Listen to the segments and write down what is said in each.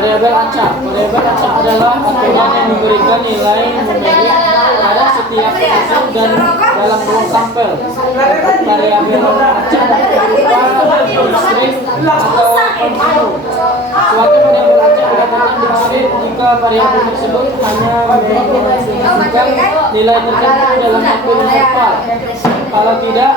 Variabel acak. Variabel acak adalah aturan yang memberikan nilai numerik pada setiap hasil dan dalam ruang sampel. Variabel acak berupa string atau kontinu. Suatu variabel acak mendapatkan discrete jika variabel tersebut hanya memiliki nilai tertentu dalam waktu interval. Kalau tidak,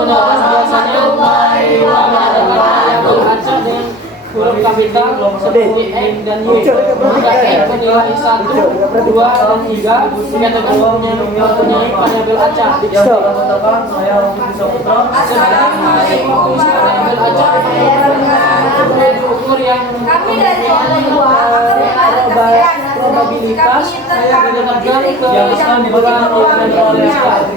menerus biasanya menggunakan variabel acak dengan huruf kapital seperti X dan Y. Jika X bernilai 1, 2, dan 3, kategorinya mempunyai variabel acak. Variabel acak ukur yang probabilitas didekatkan ke bulan yang dioleskan.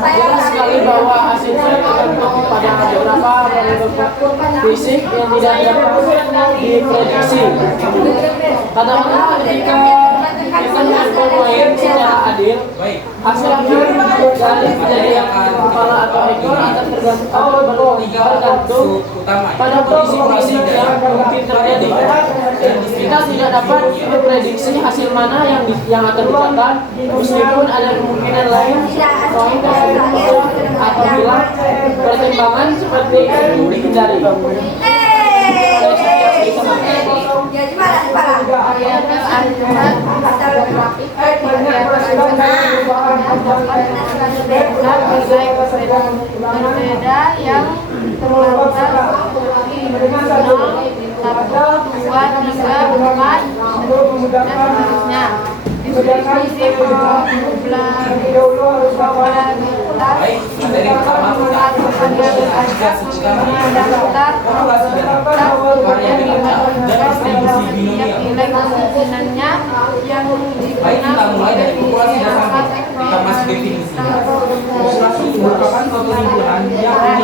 Jelas sekali bahwa hasil tergantung pada beberapa variabel fisik yang tidak dapat diprediksi. Katakanlah ketika kita mengumpulkan secara adil, hasil akhir dari kejadian kepala atau ekor akan bergantung pada kondisi fisik yang mungkin terjadi. Kita tidak dapat memprediksi hasil mana yang akan dicatat, meskipun ada kemungkinan lain apabila pertimbangan seperti itu dihindari. Berbeda yang terlatar 1, 2, 3, 4 dan seterusnya. Diskusi nilai kemungkinannya yang kita masih definisi. Populasi merupakan suatu lingkungan yang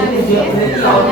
memiliki informasi dan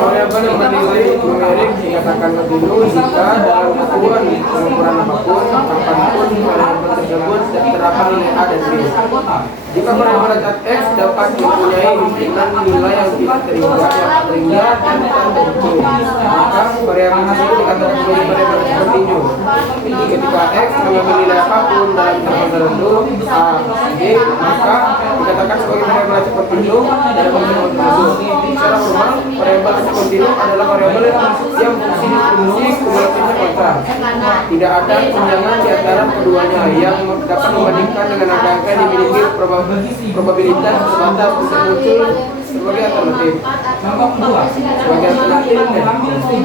variabel yang bernilai numerik dikatakan lebih dulu jika dalam pengukuran apapun kapanpun variabel tersebut terdapat nilai A dan B. Jika variabel acak X dapat mempunyai himpunan nilai yang tidak terhingga dan tertentu, maka variabel tersebut dikatakan sebagai variabel kontinu. Ketika X mengambil nilai apapun dalam interval tertentu A, B, maka dikatakan sebagai variabel acak kontinu dalam interval tersebut. Secara formal, variabel acak kontinu adalah variabel yang fungsi kumulatifnya kontra. Tidak ada tunjangan di antara keduanya yang dapat membandingkan dengan angka-angka yang dimiliki probabilitas terbatas untuk muncul sebagai alternatif. Sebagai alternatif,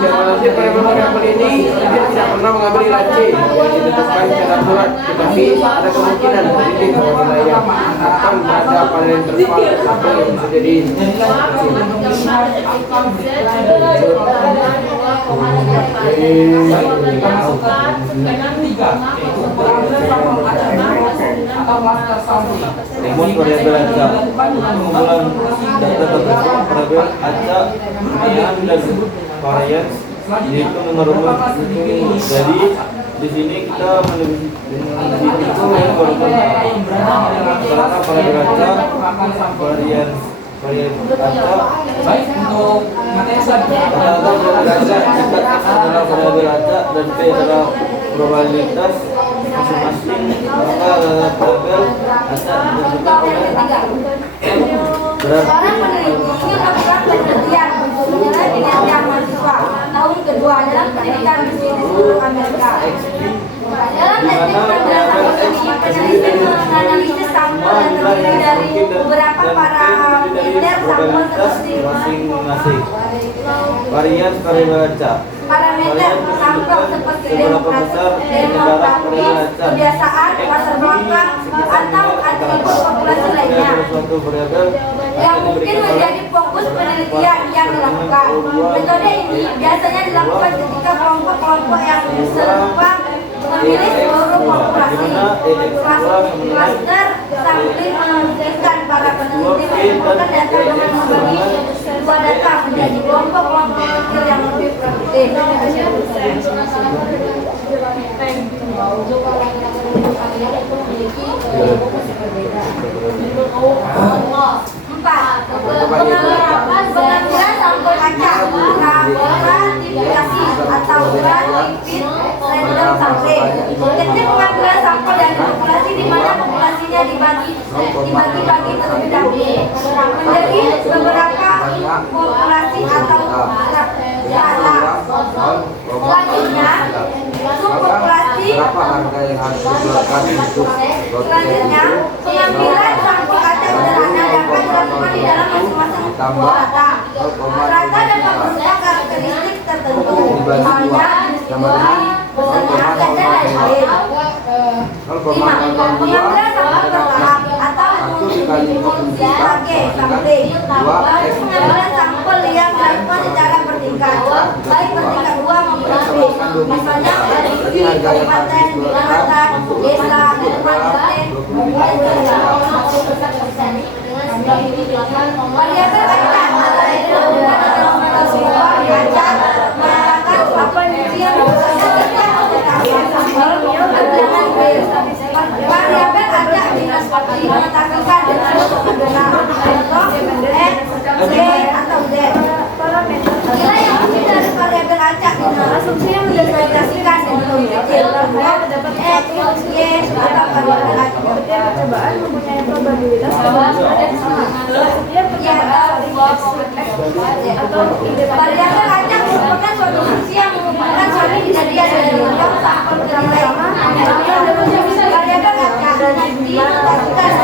hasil variabel ini dia tidak pernah mengambil nilai C yang ditentukan secara akurat, tetapi ada kemungkinan terjadi nilai yang akan berada pada interval atau yang bisa jadi rumus variabel acak. Pengumpulan data terbentuk variabel acak pertanyaan dan varian, yaitu merumus dari di sini kita menghitung yang rata-rata pada baca varian baca Baik untuk materi selanjutnya. rata-rata pada baca jika X adalah variabel acak dan P adalah probabilitas masing-masing, maka variabel acak ditentukan oleh berarti Seorang peneliti ingin melakukan penelitian untuk menilai kinerja mahasiswa tahun kedua dalam pendidikan bisnis seluruh Amerika. Dalam teknik pemberantasan ini, peneliti menganalisis sampel yang terdiri dari beberapa parameter sampel seperti masing-masing varian variabel acak. parameter sampel seperti demografi, kebiasaan, latar belakang, atau atribut populasi lainnya yang mungkin menjadi fokus penelitian yang dilakukan. Metode ini biasanya dilakukan ketika kelompok-kelompok yang serupa memilih seluruh populasi. Cluster sampling memungkinkan para peneliti mengumpulkan data dengan membagi sebuah data menjadi kelompok-kelompok kecil yang lebih produktif. Empat, pengambilan sampel acak, stratifikasi atau stratified random sampling. Teknik pengambilan sampel dari populasi di mana populasinya dibagi-bagi terlebih dahulu menjadi beberapa populasi atau strata. Selanjutnya, subpopulasi. Selanjutnya, pengambilan sampel acak sederhana dapat dilakukan di dalam masing-masing strata. Strata dapat berupa karakteristik tertentu, misalnya jenis tumbuhan, besarnya akar dan lain-lain. 5. Pengambilan sampel bertahap atau multi sampling. Pengambilan sampel yang dilakukan secara bertingkat, baik bertingkat 2 maupun lebih. Misalnya dari kabupaten, kecamatan, desa, kabupaten, variabel acak adalah dilakukan dengan sebuah acak menggunakan apa yang setiap menggunakan sampel bilangan B. Variabel acak dinotaksikan dengan contoh X, Y, atau Z. Nilai yang kecil dari variabel acak dinotaksikan dengan kecil X, Y, atau variabel acak. Setiap percobaan mempunyai probabilitas bahwa ada setiap percobaan atau variabel acak merupakan suatu fungsi yang mengumpulkan suatu kejadian dari logam sampel ke lain. Variabel acak dinotaksikan dan menyamakan data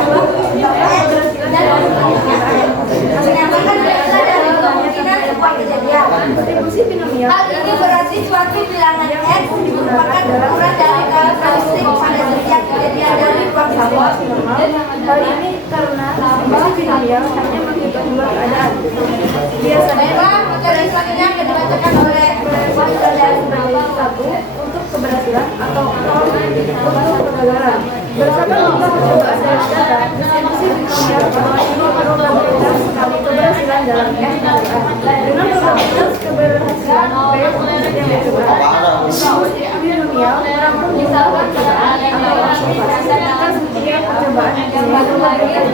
dari kemungkinan sebuah kejadian. distribusi binomial. Hal ini berarti suatu bilangan X merupakan ukuran dari karakteristik pada setiap kejadian dari ruang sampel. Hal ini karena distribusi binomial hanya menghitung dua keadaan. Biasanya Baiklah, materi selanjutnya akan dibacakan oleh wakil dari sebagai satu untuk keberhasilan atau nol untuk kegagalan. Berdasarkan lomba percobaan dari data, distribusi binomial memiliki probabilitas kali keberhasilan dalam S dengan probabilitas keberhasilan P yang percobaan. Distribusi binomial merampung di salah percobaan atau observasi dan setiap percobaan dengan probabilitas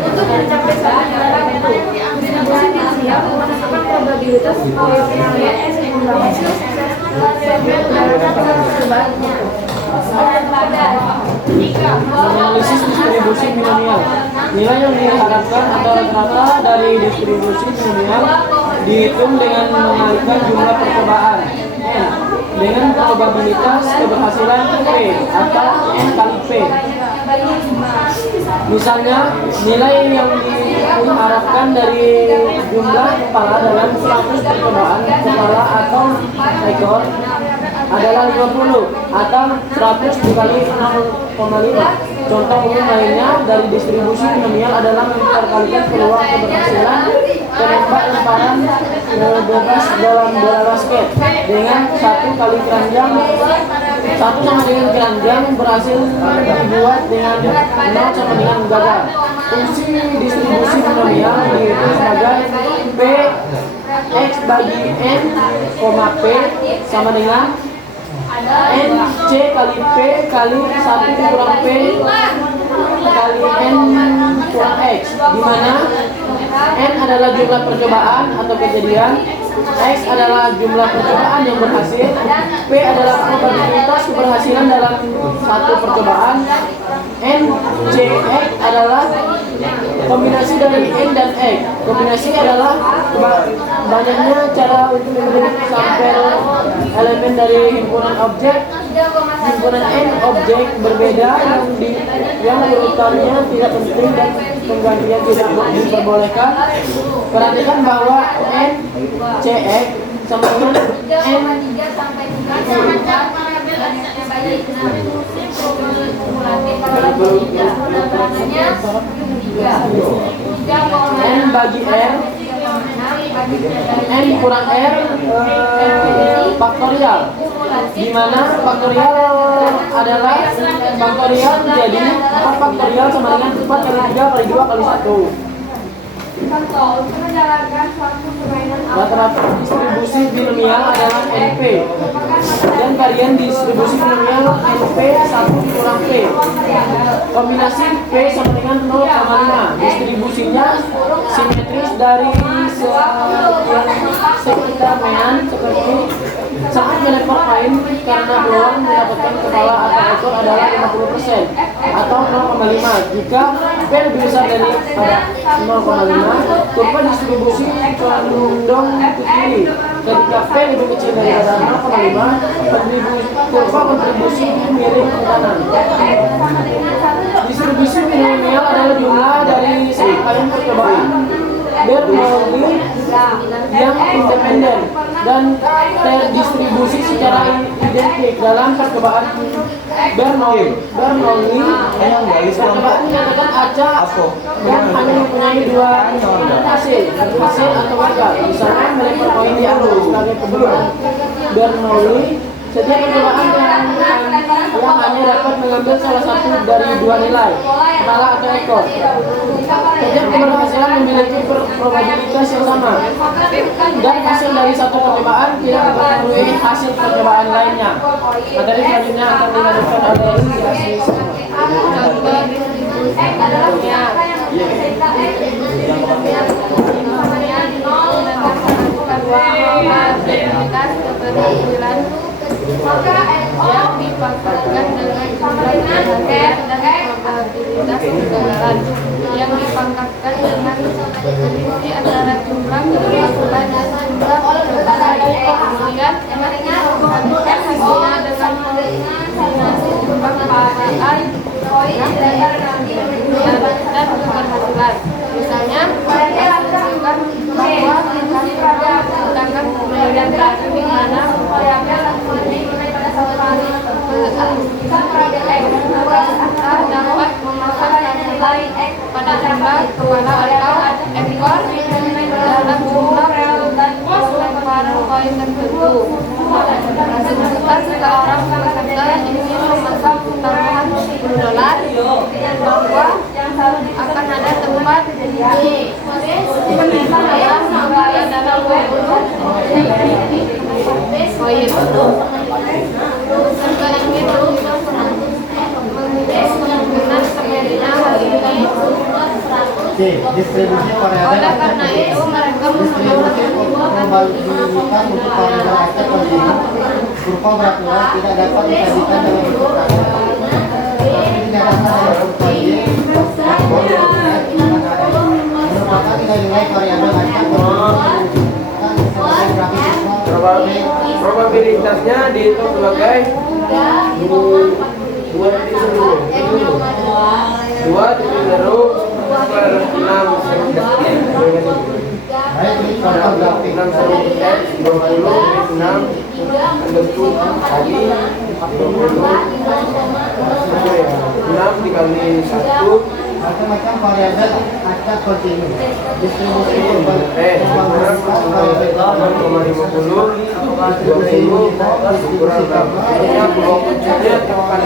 untuk mencapai satu nilai tertentu. Distribusi binomial menentukan probabilitas penilaian jumlah hasil sukses berdasarkan percobaan. Analisis distribusi binomial. Nilai yang diharapkan atau rata dari distribusi binomial dihitung dengan mengalihkan jumlah percobaan N dengan probabilitas keberhasilan P atau N kali P. Misalnya, nilai yang diharapkan dari jumlah kepala dalam 100 percobaan kepala atau ekor adalah 50 atau 100 dikali 0,5. Contoh umum lainnya dari distribusi binomial adalah memperkalikan peluang keberhasilan penembak lemparan bebas dalam bola basket dengan 1 kali keranjang 1 sama dengan keranjang berhasil dibuat dengan 0 sama dengan gagal. Fungsi distribusi binomial dihitung sebagai P X bagi N, P sama dengan NC kali P kali 1 kurang P kali N kurang X, di mana N adalah jumlah percobaan atau kejadian, X adalah jumlah percobaan yang berhasil, P adalah probabilitas keberhasilan dalam satu percobaan, N, C, X adalah kombinasi dari N dan X. Kombinasi adalah banyaknya cara untuk membentuk sampel elemen dari himpunan objek. Himpunan N objek berbeda yang urutannya tidak penting dan penggantian tidak diperbolehkan. Perhatikan bahwa N, C, X sama dengan N N bagi R, N kurang R faktorial, di mana faktorial adalah faktorial jadi 4 faktorial sama dengan 4 kali 3 kali 2 kali 1. Contoh, untuk menjalankan suatu permainan Rata-rata distribusi binomial adalah NP dan varian distribusi binomial NP 1 kurang P. Kombinasi P sama dengan 0,5. Distribusinya simetris dari sekitarnya seperti saat melempar kain karena peluang mendapatkan kepala atau ekor adalah 50% atau 0,5. Jika P lebih besar dari 0,5, kurva distribusi condong ke kiri. Ketika P lebih kecil daripada 0,5, kurva kontribusi miring ke kanan. Distribusi binomial adalah jumlah dari serangkaian percobaan Bernoulli yang independen dan terdistribusi secara identik dalam percobaan Bernoulli. Percobaan menyatakan acak dan hanya mempunyai 2 hasil atau gagal. Misalnya melempar koin di anu sebagai percobaan Bernoulli. Setiap percobaan yang hanya dapat mengambil salah satu dari 2 nilai, kepala atau ekor. Setiap keberhasilan memiliki probabilitas yang sama, dan hasil dari satu percobaan tidak mempengaruhi hasil percobaan lainnya. Materi selanjutnya akan dilanjutkan oleh Yasmin. maka yang dipangkatkan dengan jumlah perhatian dan probabilitas kegagalan yang dipangkatkan dengan selisih antara jumlah keberhasilan dan jumlah kegagalan. Kemudian perhatikan hasilnya dengan kombinasi jumlah keberhasilan dan keberhasilan. Misalnya, menunjukkan bahwa sedangkan kemudian tadi di mana dapat memasukkan nilai pada jumlah kepala atau ekor dalam jumlah kepala koin tertentu. Jika seseorang peserta ingin memasang tambahan $10, bahwa akan ada tempat yang membayar dalam 20 koin. Serta ingin dengan sebenarnya hal ini. Distribusi variabel Oleh karena itu mereka probabilitas untuk variabel acak kontinu berupa beraturan tidak dapat disajikan dalam bentuk kata. Tetapi dinyatakan dalam bentuk Y merupakan nilai-nilai variabel acak kontinu sebagai grafik Probabilitasnya dihitung sebagai 2 per 6 baik ini contoh grafik 20 kali 6 dikali 1 macam-macam variabel acak kontinu. Distribusi probabilitas variabel 20 kurang berapa? Peluang kuncinya tekan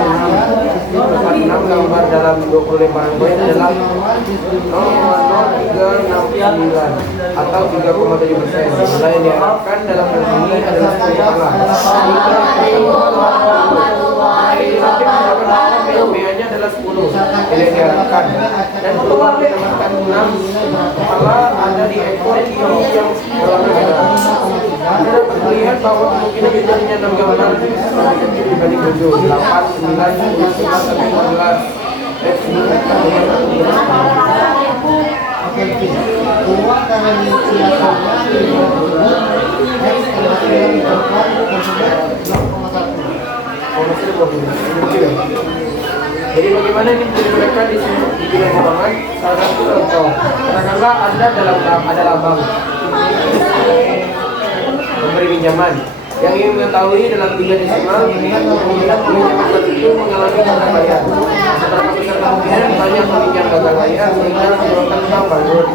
6 gambar dalam 25 koin adalah 0,0 3,69 atau 3,7%. Nilai yang diharapkan dalam hal ini adalah 10 pala. PO-nya adalah 10 yang diharapkan, dan peluang mendapatkan 6 kepala ada di ekor hiu yang berbeda. Anda dapat melihat bahwa kemungkinan terjadinya 6 gambar lebih kecil dibanding 7, 8, 9, 10, 11, 14. Peluang karena inisiatornya 50, X kematian dilakukan tersebut 0,1. Jadi bagaimana ini menjadi mereka di bidang keuangan? Salah satu contoh, katakanlah Anda ada labang memberi pinjaman yang ingin mengetahui dalam 3 desimal kemungkinan pinjaman itu mengalami gagal bayar. Seberapa besar kemungkinan banyak peminjam gagal bayar sehingga menyebabkan utang bangkrut.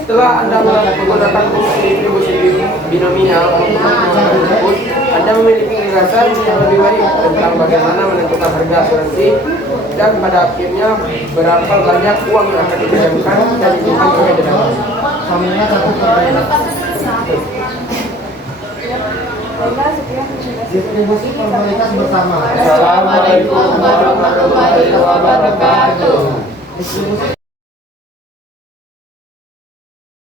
Setelah Anda menggunakan distribusi binominal untuk menentukan tersebut, Anda memiliki gagasan yang lebih baik tentang bagaimana menentukan harga asuransi dan pada akhirnya berapa banyak uang yang akan dipinjamkan dan disimpan sebagai cadangan. Suaminya 1/2. Distribusi formalitas bersama. Assalamualaikum warahmatullahi wabarakatuh. Distribusi